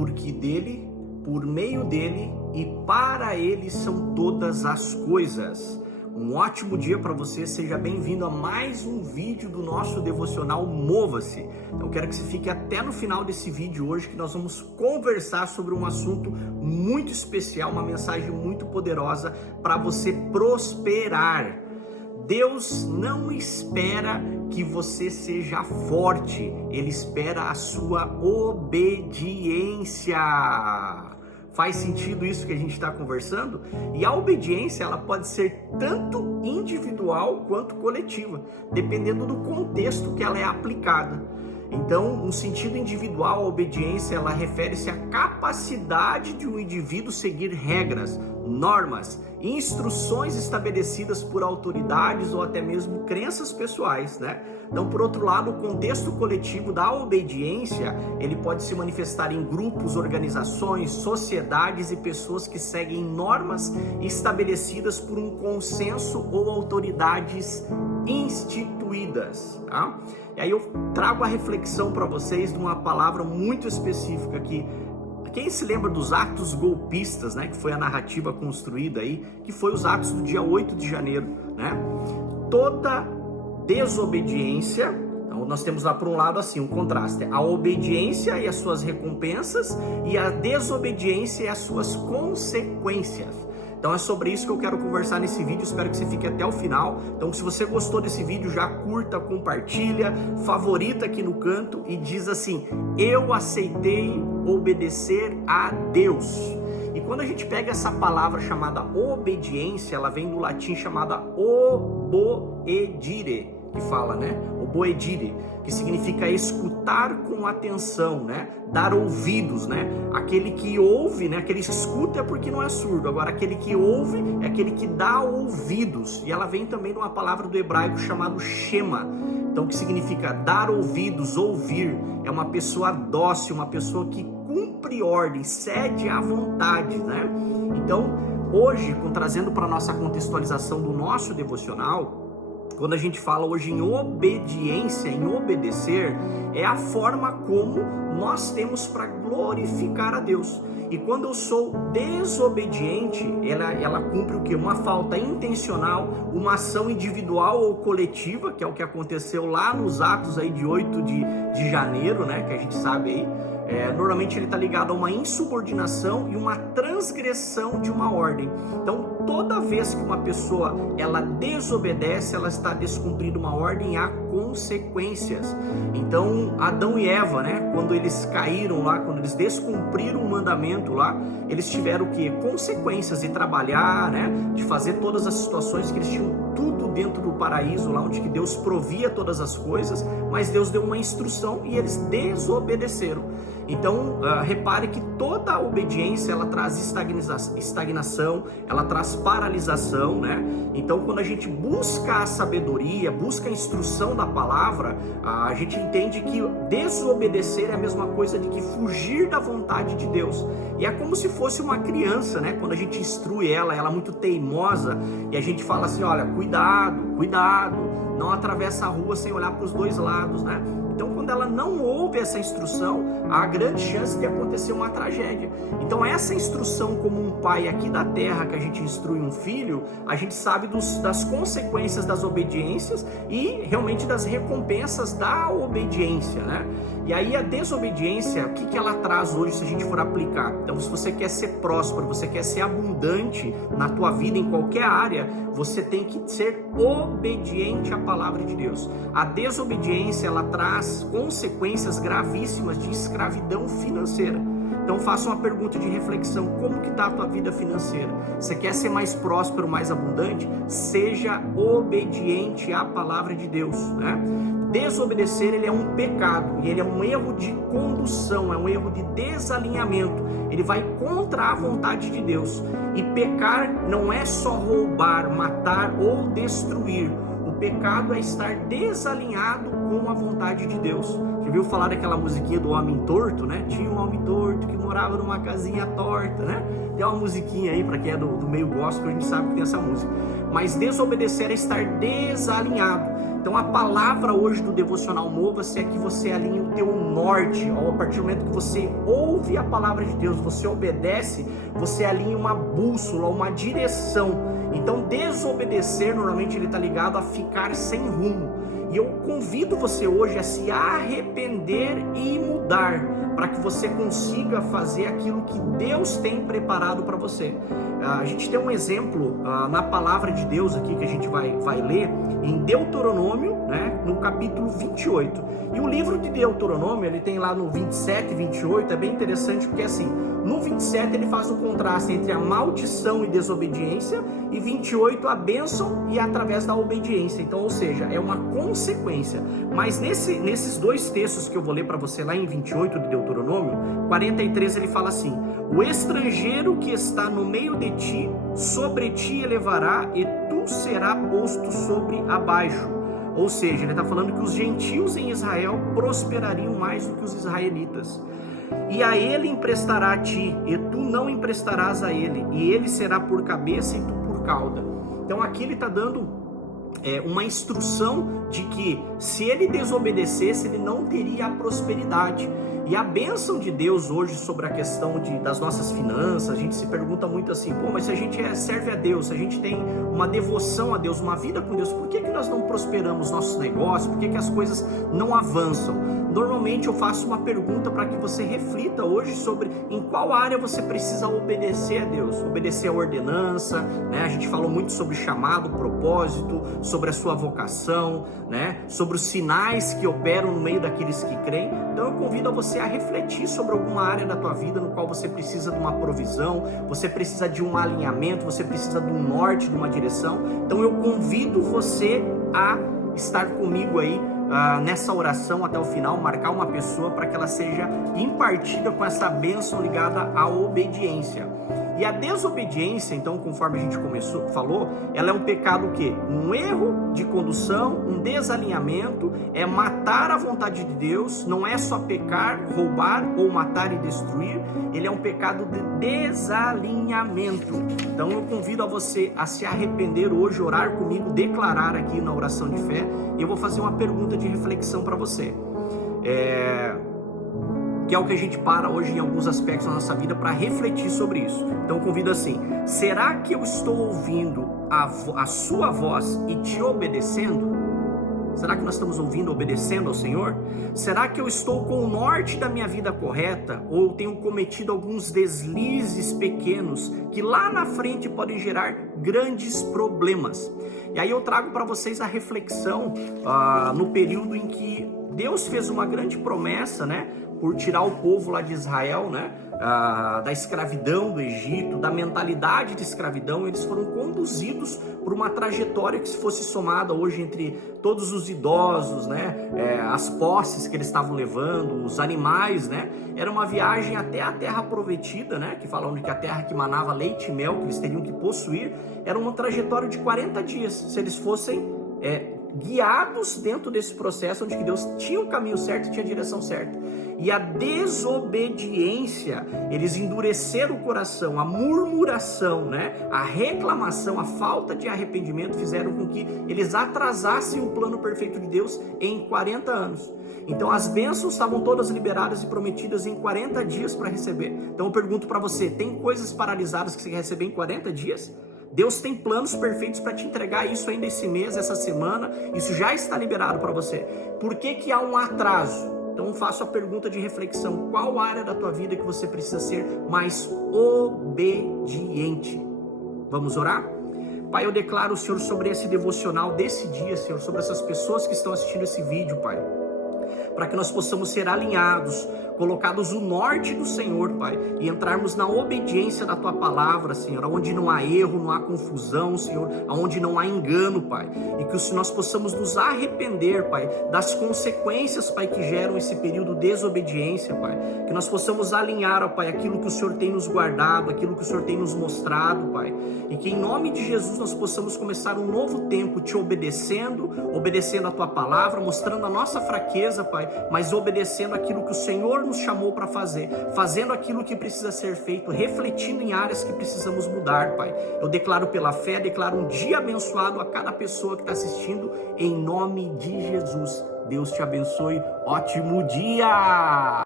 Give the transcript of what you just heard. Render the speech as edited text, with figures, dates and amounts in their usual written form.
porque dele, por meio dele e para ele são todas as coisas. Um ótimo dia para você, seja bem-vindo a mais um vídeo do nosso devocional Mova-se. Então quero que você fique até no final desse vídeo hoje, que nós vamos conversar sobre um assunto muito especial, uma mensagem muito poderosa para você prosperar. Deus não espera que você seja forte, Ele espera a sua obediência. Faz sentido isso que a gente está conversando? E a obediência, ela pode ser tanto individual quanto coletiva, dependendo do contexto que ela é aplicada. Então, no sentido individual, a obediência, ela refere-se à capacidade de um indivíduo seguir regras, normas, instruções estabelecidas por autoridades ou até mesmo crenças pessoais, né? Então, por outro lado, o contexto coletivo da obediência, ele pode se manifestar em grupos, organizações, sociedades e pessoas que seguem normas estabelecidas por um consenso ou autoridades instituídas, tá? E aí eu trago a reflexão para vocês de uma palavra muito específica aqui. Quem se lembra dos atos golpistas, né, que foi a narrativa construída aí, que foi os atos do dia 8 de janeiro, né? Toda desobediência, então nós temos lá por um lado assim, um contraste, a obediência e as suas recompensas e a desobediência e as suas consequências. Então é sobre isso que eu quero conversar nesse vídeo, espero que você fique até o final. Então se você gostou desse vídeo, já curta, compartilha, favorita aqui no canto e diz assim: eu aceitei obedecer a Deus. E quando a gente pega essa palavra chamada obediência, ela vem do latim chamada oboedire, que fala, né? Oboedire, que significa escutar com atenção, né? Dar ouvidos, né? Aquele que ouve, né? Aquele que escuta é porque não é surdo. Agora, aquele que ouve é aquele que dá ouvidos. E ela vem também de uma palavra do hebraico chamado shema. Então, que significa dar ouvidos, ouvir. É uma pessoa dócil, uma pessoa que cumpre ordem, cede à vontade, né? Então, hoje, trazendo para a nossa contextualização do nosso devocional, quando a gente fala hoje em obediência, em obedecer, é a forma como nós temos para glorificar a Deus. E quando eu sou desobediente, ela cumpre o quê? Uma falta intencional, uma ação individual ou coletiva, que é o que aconteceu lá nos atos aí de 8 de janeiro, né? Que a gente sabe aí. Normalmente ele está ligado a uma insubordinação e uma transgressão de uma ordem. Então, toda vez que uma pessoa ela desobedece, ela está descumprindo uma ordem, há consequências. Então, Adão e Eva, né, quando eles caíram lá, quando eles descumpriram o mandamento lá, eles tiveram o quê? Consequências de trabalhar, né, de fazer todas as situações que eles tinham tudo dentro do paraíso, lá onde que Deus provia todas as coisas, mas Deus deu uma instrução e eles desobedeceram. Então, repare que toda a obediência, ela traz estagnação, ela traz paralisação, né? Então, quando a gente busca a sabedoria, busca a instrução da palavra, a gente entende que desobedecer é a mesma coisa de que fugir da vontade de Deus. E é como se fosse uma criança, né? Quando a gente instrui ela é muito teimosa, e a gente fala assim, olha, cuidado, cuidado, não atravessa a rua sem olhar para os dois lados, né? Então, quando ela não ouve essa instrução, há grande chance de acontecer uma tragédia. Então, essa instrução como um pai aqui da terra, que a gente instrui um filho, a gente sabe das consequências das obediências e realmente das recompensas da obediência, né? E aí a desobediência, o que ela traz hoje se a gente for aplicar? Então, se você quer ser próspero, você quer ser abundante na tua vida, em qualquer área, você tem que ser obediente à palavra de Deus. A desobediência, ela traz consequências gravíssimas de escravidão financeira. Então faça uma pergunta de reflexão: como que está a tua vida financeira? Você quer ser mais próspero, mais abundante? Seja obediente à palavra de Deus, né? Desobedecer, ele é um pecado, e ele é um erro de condução, é um erro de desalinhamento. Ele vai contra a vontade de Deus. E pecar não é só roubar, matar ou destruir. O pecado é estar desalinhado com a vontade de Deus. Já viu falar daquela musiquinha do homem torto, né? Tinha um homem torto que morava numa casinha torta, né? Tem uma musiquinha aí, para quem é do meio gospel, a gente sabe que tem essa música. Mas desobedecer é estar desalinhado. Então a palavra hoje do Devocional Mova-se é que você alinhe o teu norte. A partir do momento que você ouve a palavra de Deus, você obedece, você alinha uma bússola, uma direção. Então desobedecer, normalmente ele está ligado a ficar sem rumo. E eu convido você hoje a se arrepender e mudar, para que você consiga fazer aquilo que Deus tem preparado para você. A gente tem um exemplo na palavra de Deus aqui que a gente vai ler em Deuteronômio, né, no capítulo 28. E o livro de Deuteronômio, ele tem lá no 27 e 28, é bem interessante porque assim, no 27 ele faz o contraste entre a maldição e desobediência, e 28 a bênção e através da obediência. Então, ou seja, é uma consequência. Mas nesses dois textos que eu vou ler para você lá em 28 de Deuteronômio, 43 ele fala assim: o estrangeiro que está no meio de ti, sobre ti elevará, e tu será posto sobre abaixo. Ou seja, ele está falando que os gentios em Israel prosperariam mais do que os israelitas. E a ele emprestará a ti, e tu não emprestarás a ele, e ele será por cabeça e tu por cauda. Então aqui ele está dando uma instrução de que se ele desobedecesse, ele não teria a prosperidade. E a bênção de Deus hoje sobre a questão das nossas finanças, a gente se pergunta muito assim, mas se a gente serve a Deus, se a gente tem uma devoção a Deus, uma vida com Deus, por que nós não prosperamos nossos negócios? Por que as coisas não avançam? Normalmente eu faço uma pergunta para que você reflita hoje sobre em qual área você precisa obedecer a Deus, obedecer a ordenança, né? A gente falou muito sobre chamado, propósito, sobre a sua vocação, né? Sobre os sinais que operam no meio daqueles que creem. Então eu convido a você a refletir sobre alguma área da tua vida no qual você precisa de uma provisão, você precisa de um alinhamento, você precisa de um norte, de uma direção. Então eu convido você a estar comigo aí nessa oração até o final, marcar uma pessoa para que ela seja impartida com essa bênção ligada à obediência. E a desobediência, então, conforme a gente falou, ela é um pecado o quê? Um erro de condução, um desalinhamento, é matar a vontade de Deus, não é só pecar, roubar ou matar e destruir, ele é um pecado de desalinhamento. Então eu convido a você a se arrepender hoje, orar comigo, declarar aqui na oração de fé, e eu vou fazer uma pergunta de reflexão para você. Que é o que a gente para hoje em alguns aspectos da nossa vida para refletir sobre isso. Então eu convido assim: será que eu estou ouvindo a sua voz e te obedecendo? Será que nós estamos ouvindo, obedecendo ao Senhor? Será que eu estou com o norte da minha vida correta, ou eu tenho cometido alguns deslizes pequenos que lá na frente podem gerar grandes problemas? E aí eu trago para vocês a reflexão no período em que Deus fez uma grande promessa, né? Por tirar o povo lá de Israel, né, da escravidão do Egito, da mentalidade de escravidão. Eles foram conduzidos por uma trajetória que, se fosse somada hoje entre todos os idosos, né, as posses que eles estavam levando, os animais, né, era uma viagem até a terra prometida, né, que falam que a terra que manava leite e mel, que eles teriam que possuir, era uma trajetória de 40 dias, se eles fossem guiados dentro desse processo onde que Deus tinha o caminho certo e tinha a direção certa. E a desobediência, eles endureceram o coração, a murmuração, né? A reclamação, a falta de arrependimento fizeram com que eles atrasassem o plano perfeito de Deus em 40 anos. Então as bênçãos estavam todas liberadas e prometidas em 40 dias para receber. Então eu pergunto para você, tem coisas paralisadas que você quer receber em 40 dias? Deus tem planos perfeitos para te entregar isso ainda esse mês, essa semana. Isso já está liberado para você. Por que há um atraso? Então eu faço a pergunta de reflexão: qual área da tua vida que você precisa ser mais obediente? Vamos orar? Pai, eu declaro, Senhor, sobre esse devocional desse dia, Senhor, sobre essas pessoas que estão assistindo esse vídeo, Pai, para que nós possamos ser alinhados, colocados no norte do Senhor, Pai, e entrarmos na obediência da Tua palavra, Senhor, onde não há erro, não há confusão, Senhor, onde não há engano, Pai, e que nós possamos nos arrepender, Pai, das consequências, Pai, que geram esse período de desobediência, Pai, que nós possamos alinhar, ó Pai, aquilo que o Senhor tem nos guardado, aquilo que o Senhor tem nos mostrado, Pai, e que em nome de Jesus nós possamos começar um novo tempo te obedecendo a Tua palavra, mostrando a nossa fraqueza, Pai, Pai, mas obedecendo aquilo que o Senhor nos chamou para fazer, fazendo aquilo que precisa ser feito, refletindo em áreas que precisamos mudar, Pai. Eu declaro pela fé, declaro um dia abençoado a cada pessoa que está assistindo, em nome de Jesus. Deus te abençoe, ótimo dia!